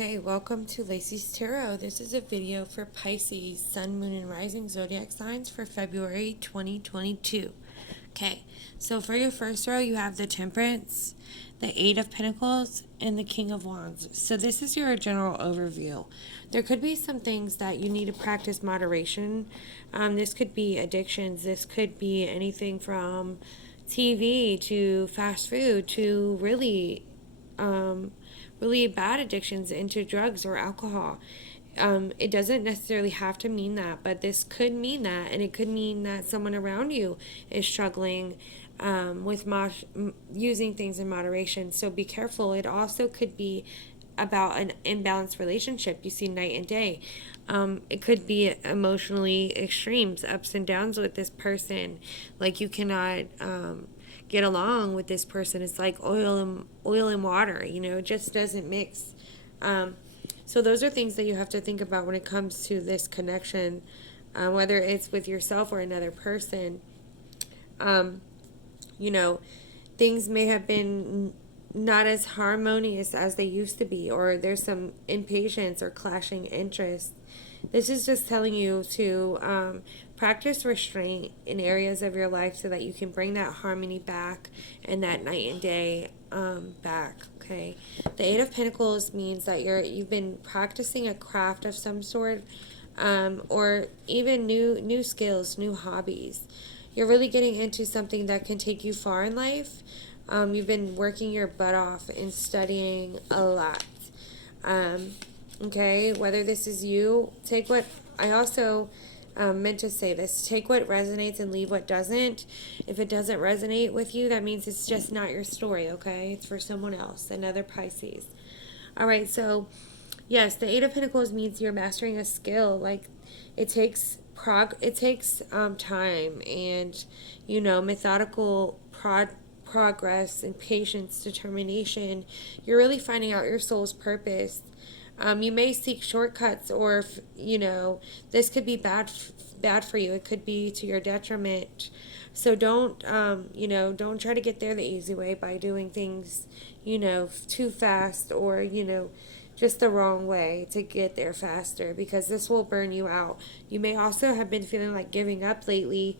Okay, welcome to Lacey's Tarot. This is a video for Pisces, Sun, Moon, and Rising Zodiac signs for February 2022. Okay, so for your first row, you have the Temperance, the Eight of Pentacles, and the King of Wands. So this is your general overview. There could be some things that you need to practice moderation. This could be addictions. This could be anything from TV to fast food to really bad addictions into drugs or alcohol. It doesn't necessarily have to mean that, but this could mean that, and it could mean that someone around you is struggling with using things in moderation. So be careful. It also could be about an imbalanced relationship. You see night and day. It could be emotionally extremes, ups and downs with this person. Like you cannot get along with this person. It's like oil and water, it just doesn't mix. So those are things that you have to think about when it comes to this connection, whether it's with yourself or another person. Things may have been not as harmonious as they used to be, or there's some impatience or clashing interests. This is just telling you to practice restraint in areas of your life so that you can bring that harmony back and that night and day back. Okay, the Eight of Pentacles means that you've been practicing a craft of some sort, or even new skills, new hobbies. You're really getting into something that can take you far in life. You've been working your butt off and studying a lot. Okay, whether this is you, take what I also meant to say this. Take what resonates and leave what doesn't. If it doesn't resonate with you, that means it's just not your story, okay? It's for someone else, another Pisces. All right, so yes, the Eight of Pentacles means you're mastering a skill. Like it takes time and methodical progress and patience, determination. You're really finding out your soul's purpose. You may seek shortcuts, or this could be bad for you. It could be to your detriment. So don't try to get there the easy way by doing things too fast, or just the wrong way to get there faster, because this will burn you out. You may also have been feeling like giving up lately,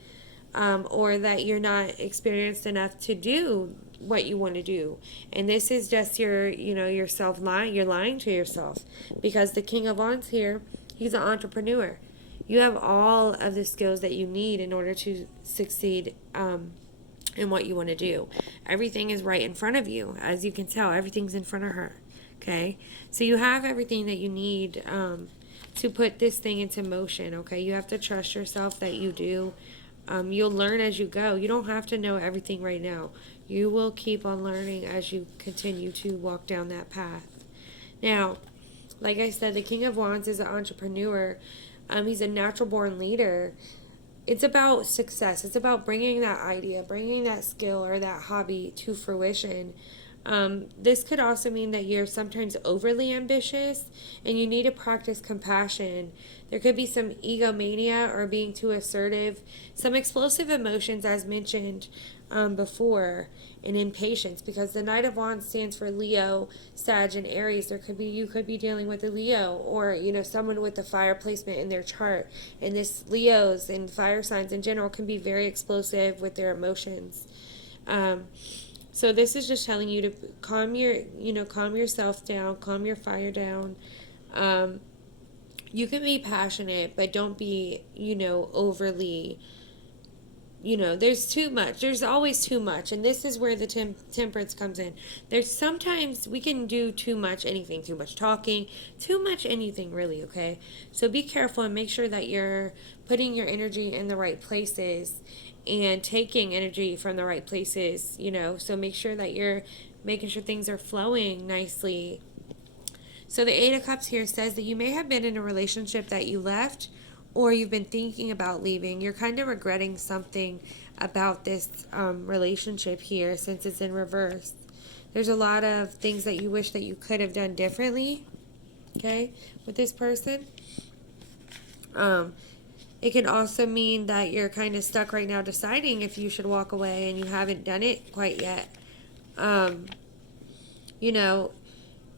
or that you're not experienced enough to do what you want to do. And this is just yourself lying. You're lying to yourself, because the King of Wands here, he's an entrepreneur. You have all of the skills that you need in order to succeed in what you want to do. Everything is right in front of you. As you can tell, everything's in front of her. Okay? So you have everything that you need to put this thing into motion. Okay? You have to trust yourself that you do. You'll learn as you go. You don't have to know everything right now. You will keep on learning as you continue to walk down that path. Now, like I said, the King of Wands is an entrepreneur. He's a natural born leader. It's about success. It's about bringing that idea, bringing that skill or that hobby to fruition. This could also mean that you're sometimes overly ambitious and you need to practice compassion. There could be some egomania or being too assertive, some explosive emotions as mentioned before, and impatience, because the Knight of Wands stands for Leo, Sag, and Aries. You could be dealing with a Leo, or someone with the fire placement in their chart. And this Leos and fire signs in general can be very explosive with their emotions. So this is just telling you to calm yourself down, calm your fire down. You can be passionate, but don't be, overly, there's too much. There's always too much. And this is where the temperance comes in. There's sometimes we can do too much anything, too much talking, too much anything really, okay? So be careful and make sure that you're putting your energy in the right places and taking energy from the right places, so make sure that you're making sure things are flowing nicely. So the Eight of Cups here says that you may have been in a relationship that you left, or you've been thinking about leaving. You're kind of regretting something about this relationship here, since it's in reverse. There's a lot of things that you wish that you could have done differently, okay, with this person. It can also mean that you're kind of stuck right now deciding if you should walk away and you haven't done it quite yet.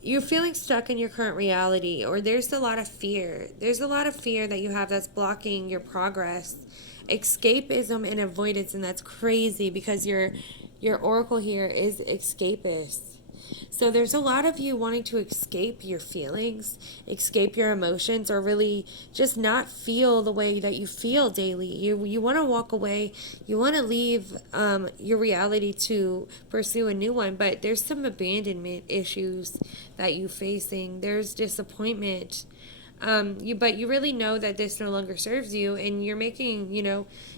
you're feeling stuck in your current reality, or there's a lot of fear. There's a lot of fear that you have that's blocking your progress. Escapism and avoidance, and that's crazy because your oracle here is escapist. So there's a lot of you wanting to escape your feelings, escape your emotions, or really just not feel the way that you feel daily. You want to walk away. You want to leave your reality to pursue a new one. But there's some abandonment issues that you're facing. There's disappointment. But you really know that this no longer serves you, and you're making,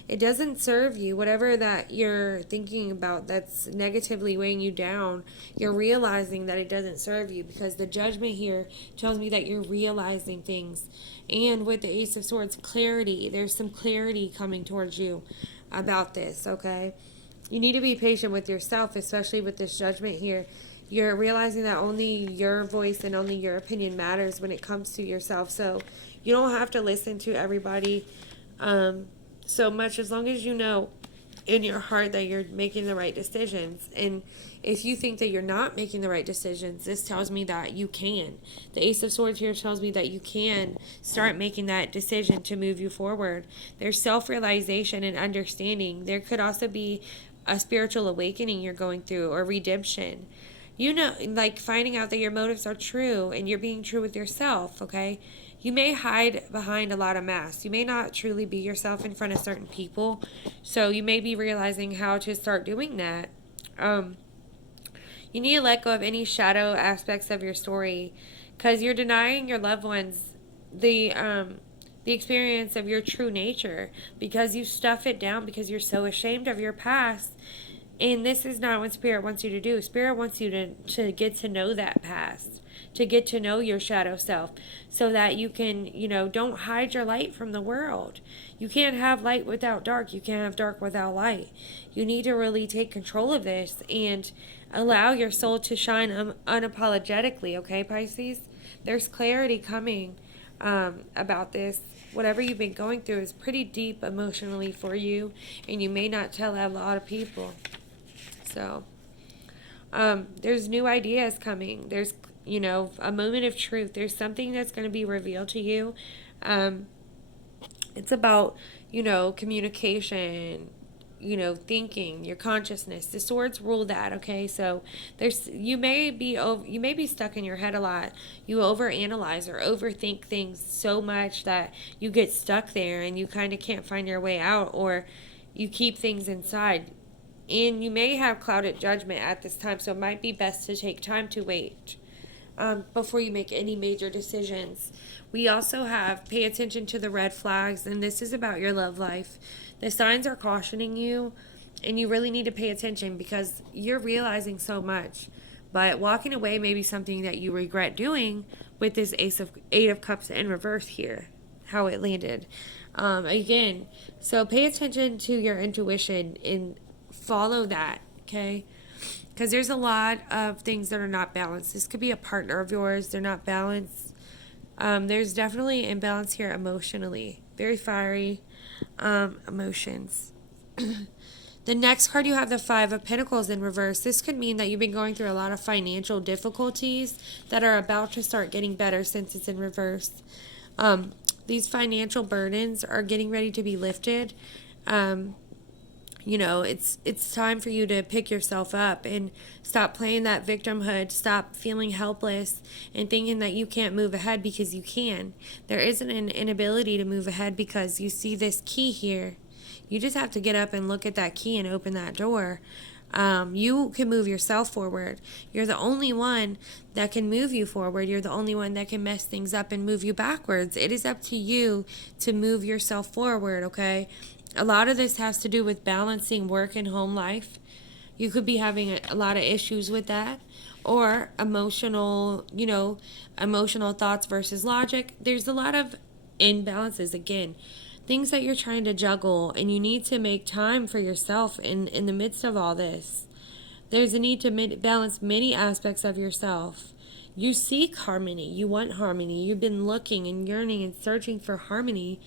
it doesn't serve you. Whatever that you're thinking about that's negatively weighing you down, you're realizing that it doesn't serve you, because the judgment here tells me that you're realizing things. And with the Ace of Swords, clarity, there's some clarity coming towards you about this, okay? You need to be patient with yourself, especially with this judgment here. You're realizing that only your voice and only your opinion matters when it comes to yourself. So you don't have to listen to everybody so much, as long as you know in your heart that you're making the right decisions. And if you think that you're not making the right decisions, this tells me that you can. The Ace of Swords here tells me that you can start making that decision to move you forward. There's self-realization and understanding. There could also be a spiritual awakening you're going through, or redemption. Like finding out that your motives are true and you're being true with yourself, okay? You may hide behind a lot of masks. You may not truly be yourself in front of certain people. So you may be realizing how to start doing that. You need to let go of any shadow aspects of your story, because you're denying your loved ones the experience of your true nature, because you stuff it down because you're so ashamed of your past. And this is not what Spirit wants you to do. Spirit wants you to get to know that past, to get to know your shadow self, so that you can, don't hide your light from the world. You can't have light without dark. You can't have dark without light. You need to really take control of this and allow your soul to shine unapologetically, okay, Pisces? There's clarity coming about this. Whatever you've been going through is pretty deep emotionally for you, and you may not tell a lot of people. So, there's new ideas coming. There's, a moment of truth. There's something that's going to be revealed to you. It's about, communication, thinking, your consciousness. The swords rule that, okay? So you may be stuck in your head a lot. You overanalyze or overthink things so much that you get stuck there and you kind of can't find your way out, or you keep things inside. And you may have clouded judgment at this time, so it might be best to take time to wait before you make any major decisions. We also have pay attention to the red flags, and this is about your love life. The signs are cautioning you, and you really need to pay attention because you're realizing so much. But walking away may be something that you regret doing with this Eight of Cups in reverse here, how it landed. Again, so pay attention to your intuition and follow that, okay? Because there's a lot of things that are not balanced. This could be a partner of yours. They're not balanced. There's definitely imbalance here emotionally. Very fiery emotions. The next card, you have the Five of Pentacles in reverse. This could mean that you've been going through a lot of financial difficulties that are about to start getting better since it's in reverse. These financial burdens are getting ready to be lifted. It's time for you to pick yourself up and stop playing that victimhood. Stop feeling helpless and thinking that you can't move ahead, because you can. There isn't an inability to move ahead because you see this key here. You just have to get up and look at that key and open that door. You can move yourself forward. You're the only one that can move you forward. You're the only one that can mess things up and move you backwards. It is up to you to move yourself forward, okay? A lot of this has to do with balancing work and home life. You could be having a lot of issues with that, or emotional thoughts versus logic. There's a lot of imbalances, again, things that you're trying to juggle, and you need to make time for yourself in the midst of all this. There's a need to balance many aspects of yourself. You seek harmony. You want harmony. You've been looking and yearning and searching for harmony,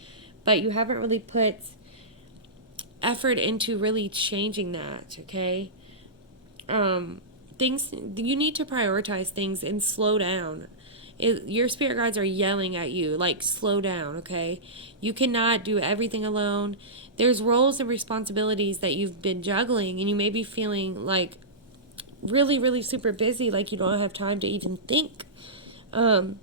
but you haven't really put effort into really changing that, okay? things, you need to prioritize things and slow down. Your spirit guides are yelling at you, like, slow down, okay? You cannot do everything alone. There's roles and responsibilities that you've been juggling, and you may be feeling like really, really super busy, like you don't have time to even think. Um,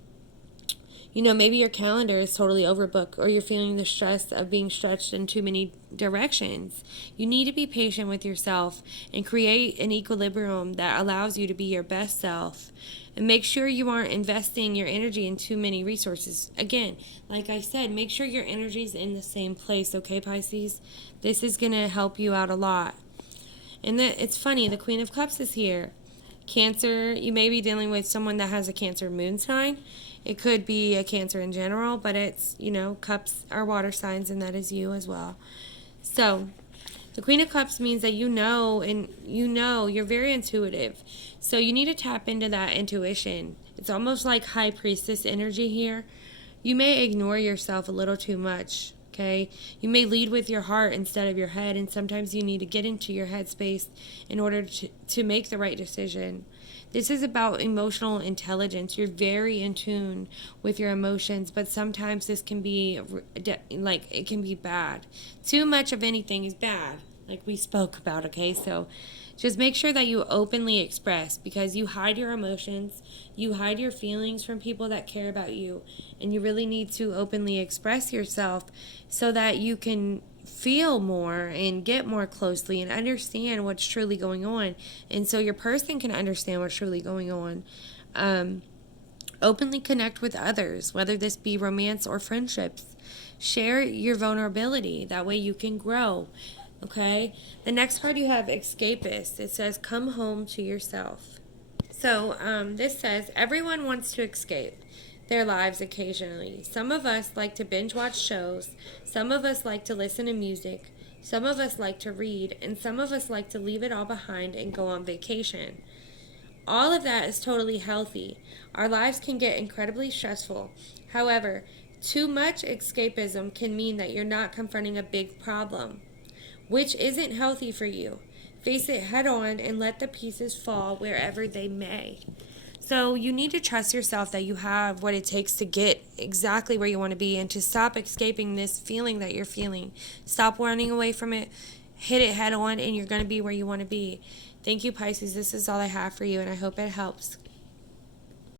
Maybe your calendar is totally overbooked, or you're feeling the stress of being stretched in too many directions. You need to be patient with yourself and create an equilibrium that allows you to be your best self. And make sure you aren't investing your energy in too many resources. Again, like I said, make sure your energy is in the same place, okay, Pisces? This is going to help you out a lot. And it's funny, the Queen of Cups is here. Cancer, you may be dealing with someone that has a Cancer moon sign. It could be a Cancer in general, but it's, cups are water signs, and that is you as well. So, the Queen of Cups means that you're very intuitive. So, you need to tap into that intuition. It's almost like High Priestess energy here. You may ignore yourself a little too much. Okay, you may lead with your heart instead of your head, and sometimes you need to get into your headspace in order to make the right decision. This is about emotional intelligence. You're very in tune with your emotions, but sometimes this can be it can be bad. Too much of anything is bad, like we spoke about, okay? So just make sure that you openly express, because you hide your emotions, you hide your feelings from people that care about you, and you really need to openly express yourself so that you can feel more and get more closely and understand what's truly going on, and so your person can understand what's truly going on. Openly connect with others, whether this be romance or friendships. Share your vulnerability. That way you can grow. Okay? The next card you have, escapist. It says, come home to yourself. So this says, everyone wants to escape their lives occasionally. Some of us like to binge watch shows. Some of us like to listen to music. Some of us like to read. And some of us like to leave it all behind and go on vacation. All of that is totally healthy. Our lives can get incredibly stressful. However, too much escapism can mean that you're not confronting a big problem, which isn't healthy for you. Face it head on and let the pieces fall wherever they may. So you need to trust yourself that you have what it takes to get exactly where you want to be, and to stop escaping this feeling that you're feeling. Stop running away from it. Hit it head on, and you're going to be where you want to be. Thank you, Pisces. This is all I have for you, and I hope it helps.